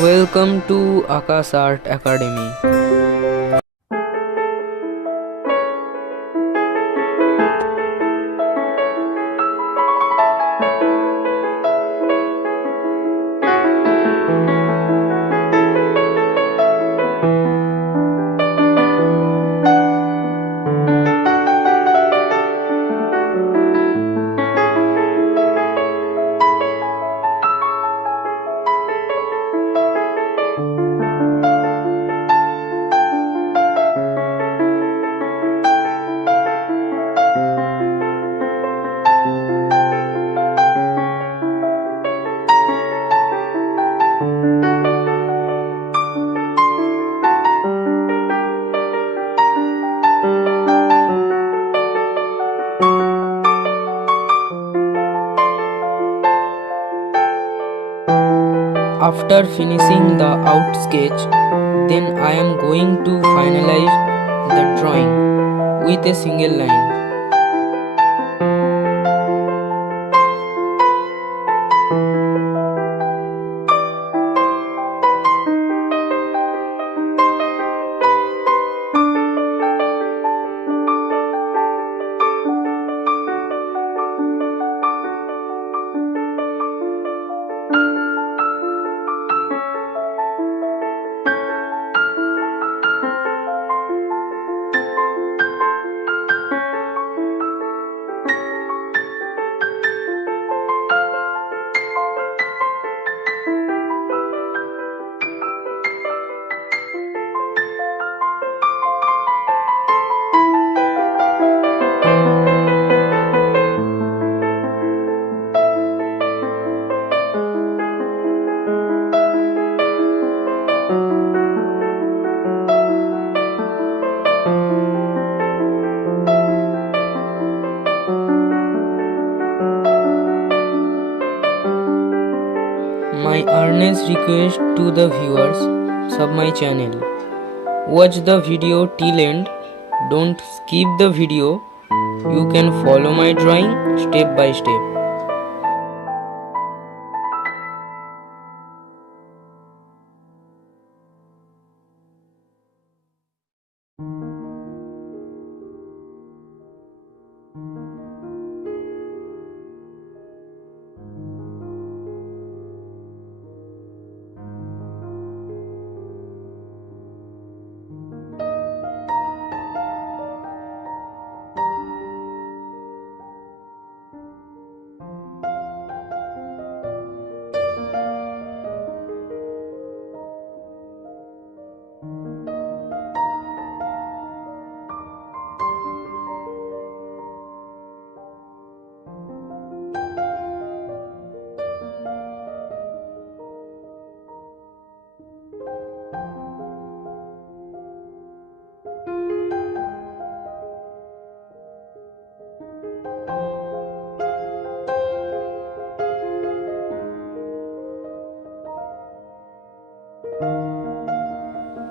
Welcome to Akash Art Academy. After finishing the out sketch, then I am going to finalize the drawing with a single line. My earnest request to the viewers of my channel: watch the video till end, don't skip the video. You can follow my drawing step by step.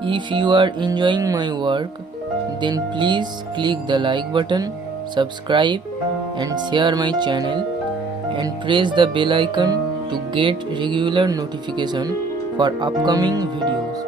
If you are enjoying my work, then please click the like button, subscribe and share my channel, and press the bell icon to get regular notification for upcoming videos.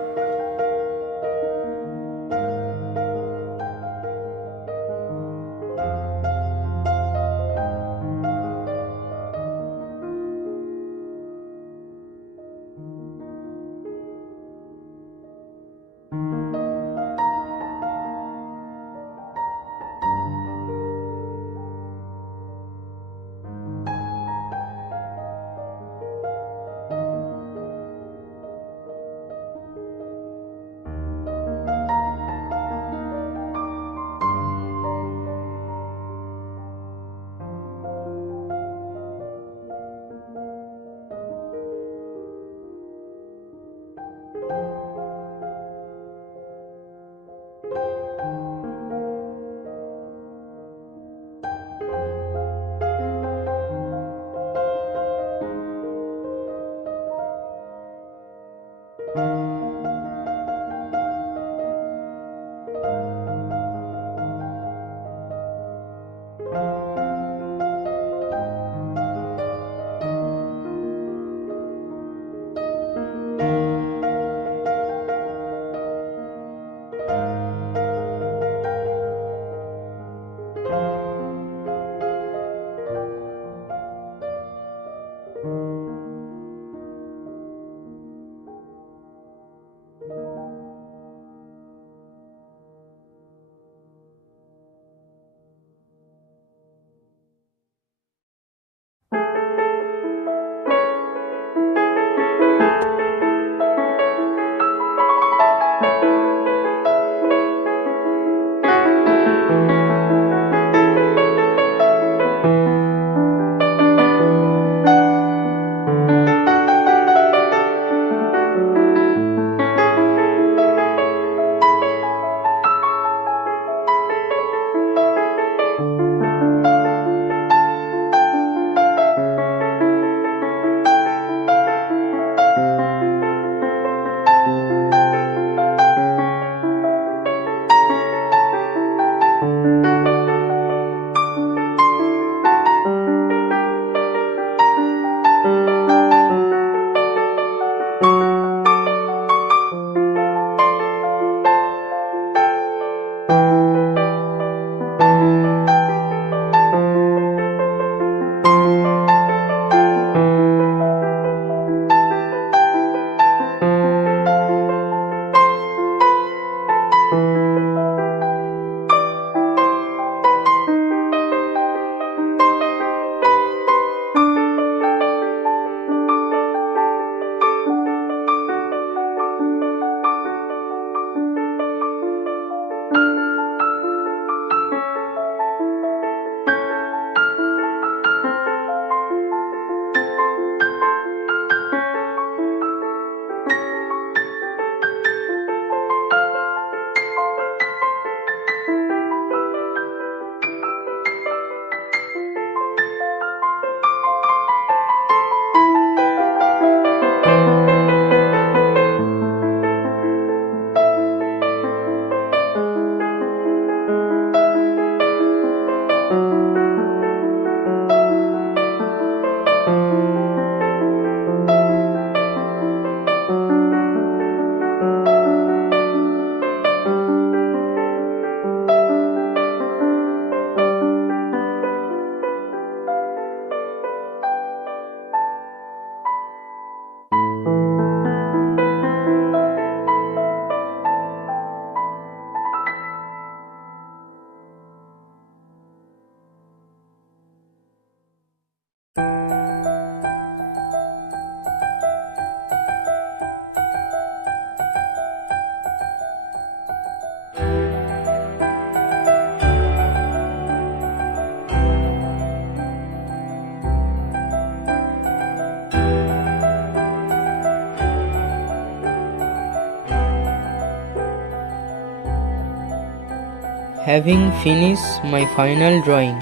Having finished my final drawing,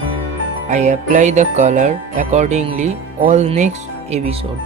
I apply the color accordingly all next episode.